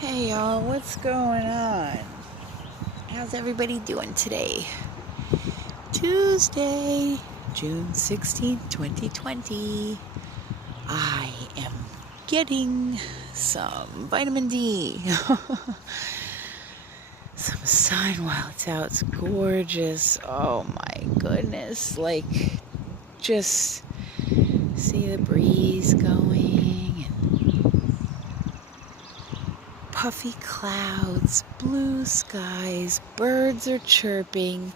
Hey y'all, what's going on? How's everybody doing today? Tuesday, June 16th, 2020. I am getting some vitamin D. Some sun while it's out. It's gorgeous. Oh my goodness. Like, just see the breeze going and puffy clouds, blue skies, birds are chirping.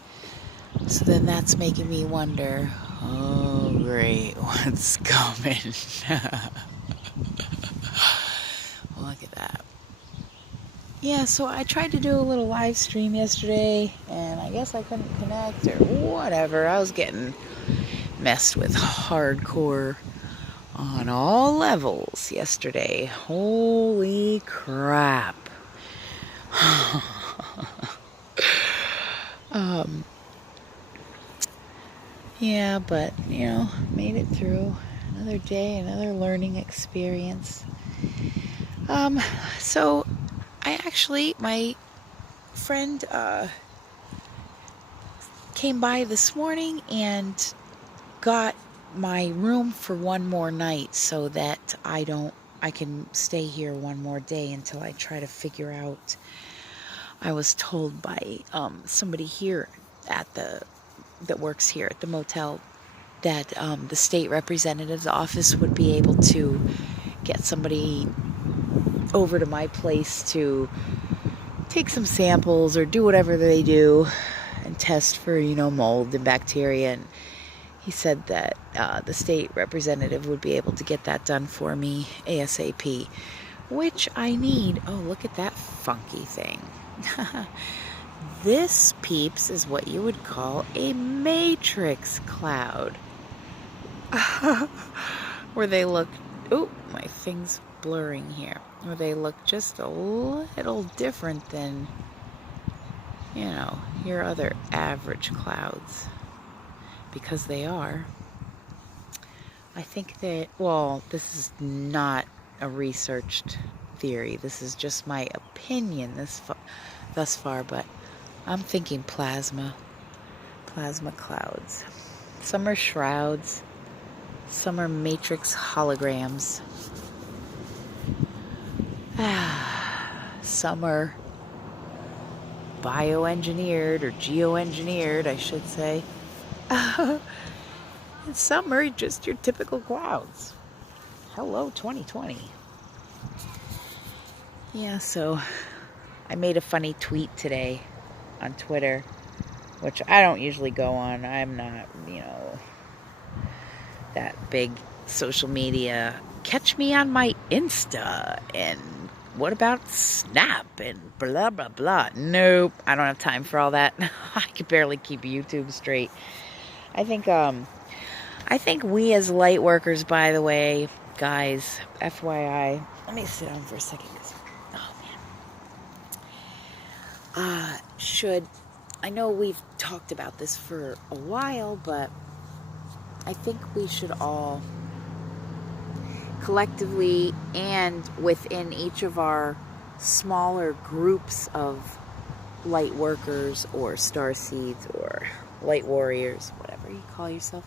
So then that's making me wonder, oh great, what's coming? Look at that. Yeah, so I tried to do a little live stream yesterday, and I guess I couldn't connect or whatever. I was getting messed with hardcore on all levels yesterday. Holy crap. Yeah, but, made it through. Another day, another learning experience. So my friend, came by this morning and got my room for one more night so that I can stay here one more day until I try to figure out. I was told by somebody here that works here at the motel that the state representative's office would be able to get somebody over to my place to take some samples or do whatever they do and test for, mold and bacteria. And he said that the state representative would be able to get that done for me ASAP, which I need. Oh, look at that funky thing. This, peeps, is what you would call a matrix cloud. Where they look, oh, my thing's blurring here. Where they look just a little different than, your other average clouds. Because they are. I think that, well, this is not a researched theory. This is just my opinion thus far, but I'm thinking plasma clouds. Some are shrouds, some are matrix holograms. Some are bioengineered or geoengineered, I should say. And some are just your typical clouds. Hello, 2020. Yeah, so I made a funny tweet today on Twitter, which I don't usually go on. I'm not, that big social media. Catch me on my Insta, and what about Snap and blah, blah, blah. Nope, I don't have time for all that. I could barely keep YouTube straight. I think we as light workers, by the way, guys, FYI, let me sit down for a second. I know we've talked about this for a while, but I think we should all collectively and within each of our smaller groups of light workers or starseeds or light warriors, whatever you call yourself,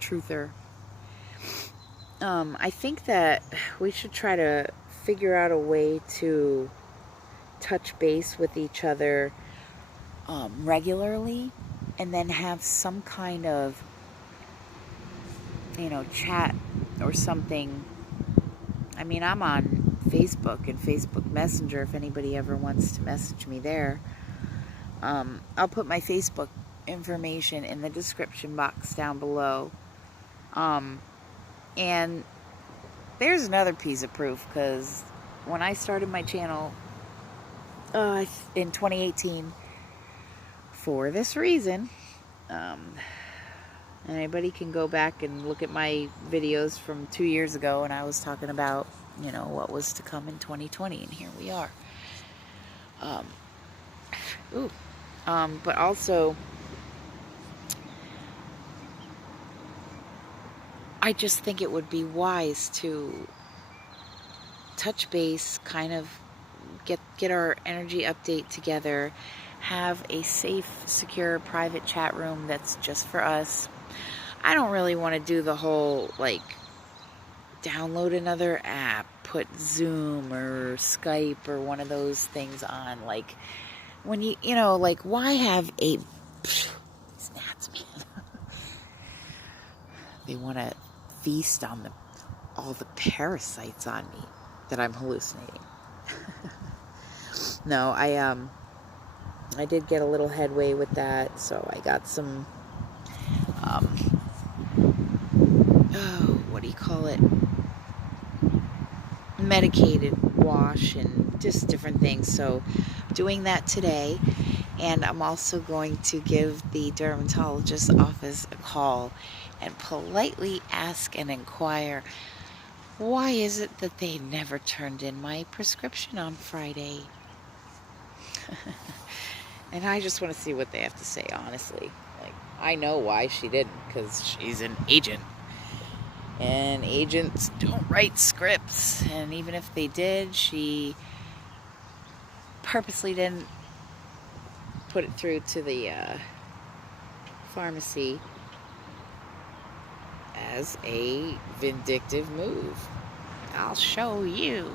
truther, I think that we should try to figure out a way to touch base with each other regularly, and then have some kind of chat or something. I mean, I'm on Facebook and Facebook Messenger if anybody ever wants to message me there. I'll put my Facebook information in the description box down below. And there's another piece of proof, because when I started my channel in 2018, for this reason, anybody can go back and look at my videos from 2 years ago, and I was talking about, what was to come in 2020, and here we are. But also, I just think it would be wise to touch base kind of get our energy update together, have a safe, secure, private chat room that's just for us. I don't really want to do the whole, like, download another app, put Zoom or Skype or one of those things on. Like, when you know, like, why have a... These gnats, man. They want to feast on all the parasites on me that I'm hallucinating. No, I did get a little headway with that, so I got some, what do you call it? Medicated wash and just different things. So doing that today, and I'm also going to give the dermatologist's office a call and politely ask and inquire, why is it that they never turned in my prescription on Friday? And I just want to see what they have to say, honestly. Like, I know why she didn't, because she's an agent. And agents don't write scripts. And even if they did, she purposely didn't put it through to the pharmacy as a vindictive move. I'll show you.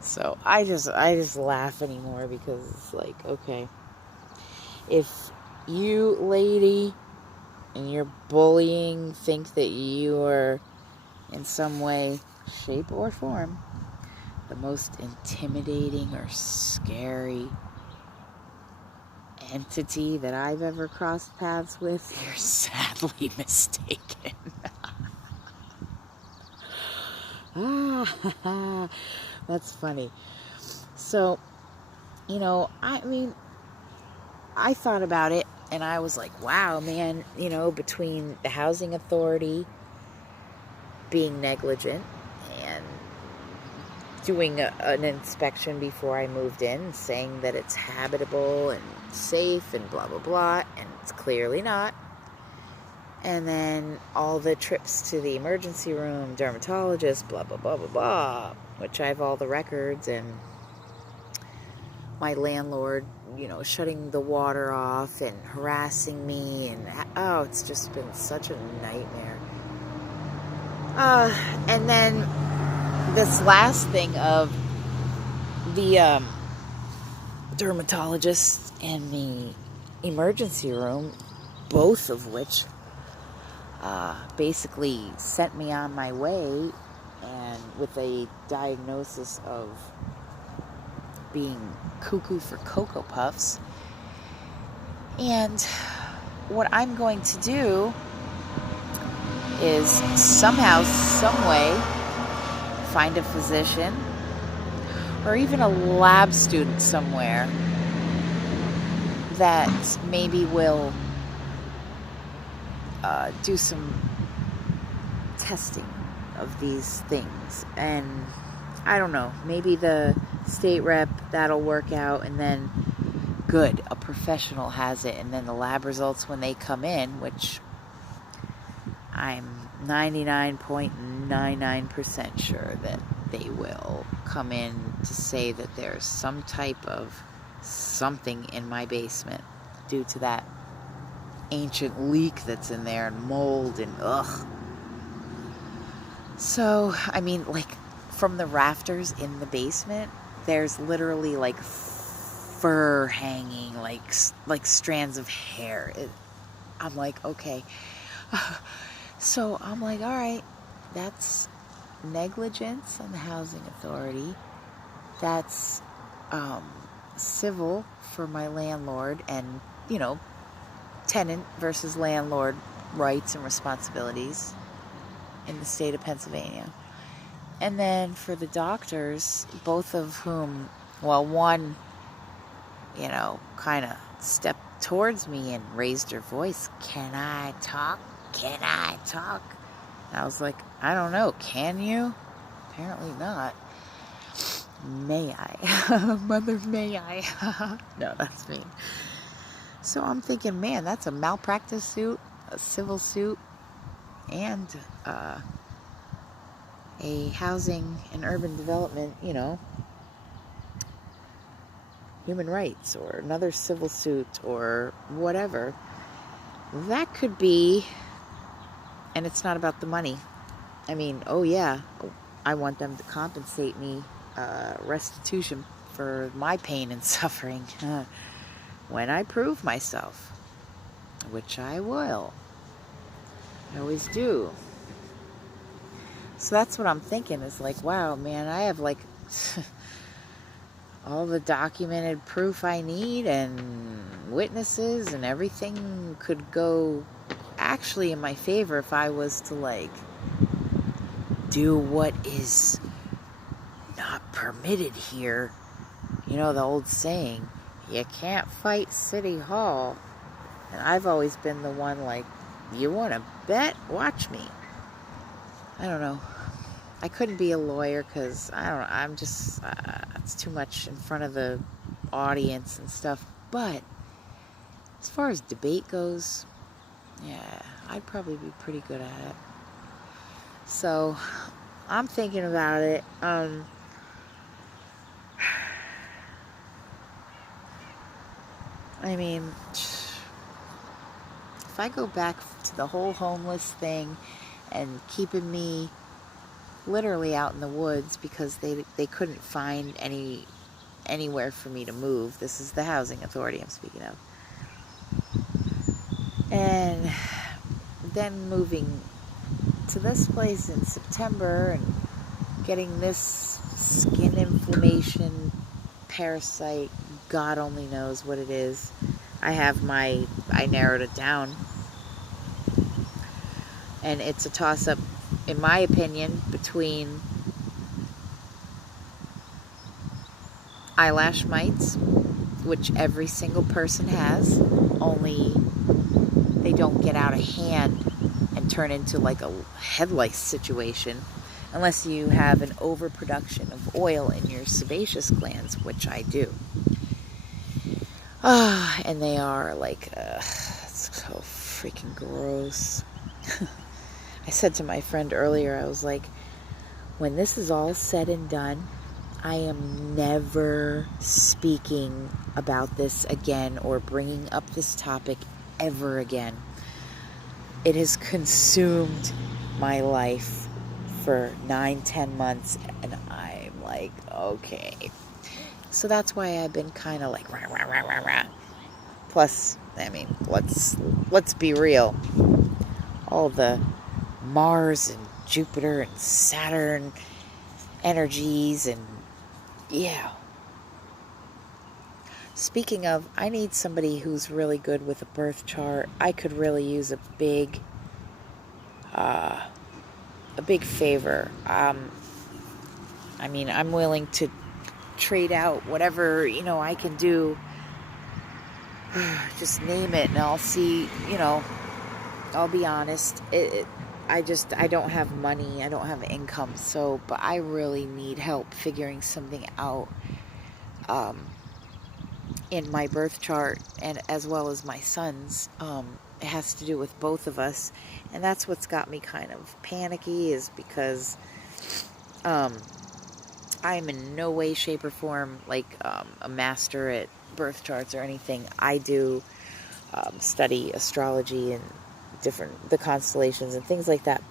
So I just laugh anymore, because it's like, okay, if you, lady, and your bullying think that you are in some way, shape, or form the most intimidating or scary entity that I've ever crossed paths with, you're sadly mistaken. That's funny. So, you know, I mean, I thought about it, and I was like, wow, man, you know, between the housing authority being negligent and doing an inspection before I moved in, saying that it's habitable and safe and blah, blah, blah, and it's clearly not. And then all the trips to the emergency room, dermatologist, blah, blah, blah, blah, blah, which I have all the records, and my landlord, you know, shutting the water off and harassing me, and oh, it's just been such a nightmare. And then this last thing of the dermatologist and the emergency room, both of which basically sent me on my way, and with a diagnosis of being cuckoo for Cocoa Puffs. And what I'm going to do is somehow, some way, find a physician or even a lab student somewhere that maybe will do some testing of these things. And I don't know, maybe the state rep, that'll work out, and then good, a professional has it, and then the lab results when they come in, which I'm 99.99% sure that they will come in to say that there's some type of something in my basement due to that ancient leak that's in there, and mold, and ugh. So, I mean, like, from the rafters in the basement, there's literally like fur hanging, like strands of hair. I'm like, okay. So I'm like, all right, that's negligence on the housing authority. That's civil for my landlord, and, you know, tenant versus landlord rights and responsibilities in the state of Pennsylvania. And then for the doctors, both of whom, well, one, you know, kind of stepped towards me and raised her voice. Can I talk? Can I talk? And I was like, I don't know. Can you? Apparently not. May I? Mother, may I? No, that's mean. So I'm thinking, man, that's a malpractice suit, a civil suit, and a housing and urban development, human rights or another civil suit or whatever, that could be, and it's not about the money. I mean, oh yeah, I want them to compensate me restitution for my pain and suffering when I prove myself, which I will. I always do. So that's what I'm thinking, is like, wow, man, I have like all the documented proof I need and witnesses, and everything could go actually in my favor if I was to like do what is not permitted here. You know, the old saying, you can't fight City Hall. And I've always been the one like, you want to bet? Watch me. I don't know. I couldn't be a lawyer because, I don't know, I'm just, it's too much in front of the audience and stuff. But as far as debate goes, yeah, I'd probably be pretty good at it. So I'm thinking about it. I mean, if I go back to the whole homeless thing and keeping me literally out in the woods because they couldn't find anywhere for me to move. This is the housing authority I'm speaking of. And then moving to this place in September and getting this skin inflammation parasite, God only knows what it is. I narrowed it down. And it's a toss-up, in my opinion, between eyelash mites, which every single person has, only they don't get out of hand and turn into like a head lice situation unless you have an overproduction of oil in your sebaceous glands, which I do. And they are like, it's so freaking gross. I said to my friend earlier, I was like, when this is all said and done, I am never speaking about this again or bringing up this topic ever again. It has consumed my life for 9-10 months, and I'm like, okay. So that's why I've been kind of like, rah, rah, rah, rah, rah. Plus, I mean, let's be real. All the Mars and Jupiter and Saturn energies, and yeah. Speaking of, I need somebody who's really good with a birth chart. I could really use a big favor. I mean, I'm willing to trade out whatever, I can do. Just name it and I'll see, I'll be honest. I don't have money. I don't have income. But I really need help figuring something out in my birth chart, and as well as my son's. It has to do with both of us. And that's what's got me kind of panicky, is because I'm in no way, shape, or form like a master at birth charts or anything. I do study astrology and the constellations and things like that.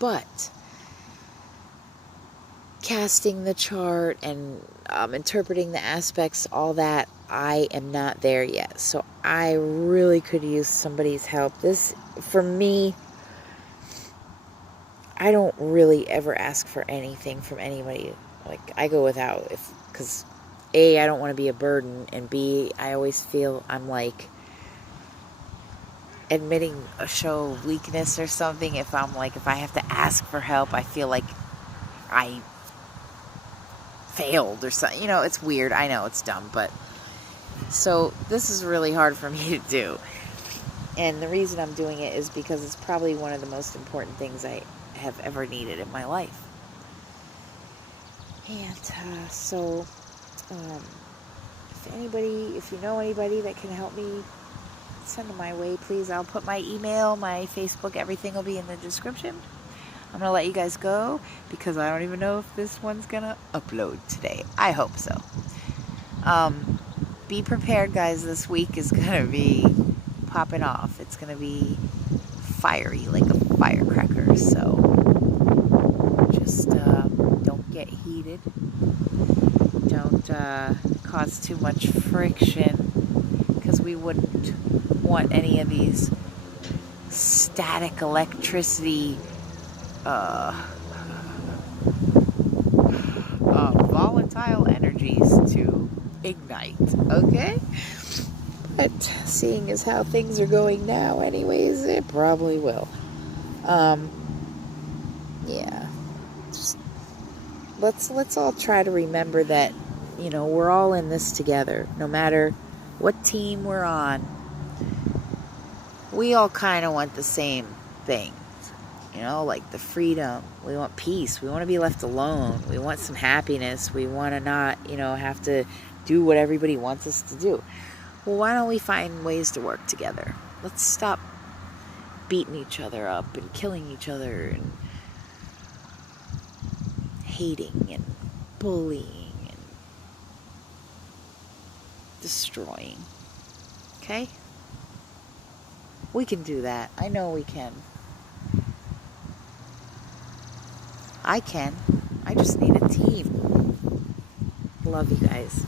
But casting the chart and interpreting the aspects, all that, I am not there yet. So I really could use somebody's help. This, for me, I don't really ever ask for anything from anybody. Like, I go without, because A, I don't want to be a burden, and B, I always feel I'm like admitting a show of weakness or something. If I have to ask for help, I feel like I failed or something. It's weird. I know it's dumb, but so this is really hard for me to do. And the reason I'm doing it is because it's probably one of the most important things I have ever needed in my life. And if you know anybody that can help me, send them my way, please. I'll put my email, my Facebook, everything will be in the description. I'm going to let you guys go because I don't even know if this one's going to upload today. I hope so. Be prepared, guys. This week is going to be popping off. It's going to be fiery like a firecracker. So just don't get heated. Don't cause too much friction because we wouldn't want any of these static electricity volatile energies to ignite, okay? But seeing as how things are going now anyways, it probably will. Yeah. Just, let's all try to remember that, you know, we're all in this together. No matter what team we're on, we all kind of want the same thing. You know, like the freedom. We want peace. We want to be left alone. We want some happiness. We want to not, you know, have to do what everybody wants us to do. Well, why don't we find ways to work together? Let's stop beating each other up and killing each other and hating and bullying and destroying. Okay? We can do that. I know we can. I can. I just need a team. Love you guys.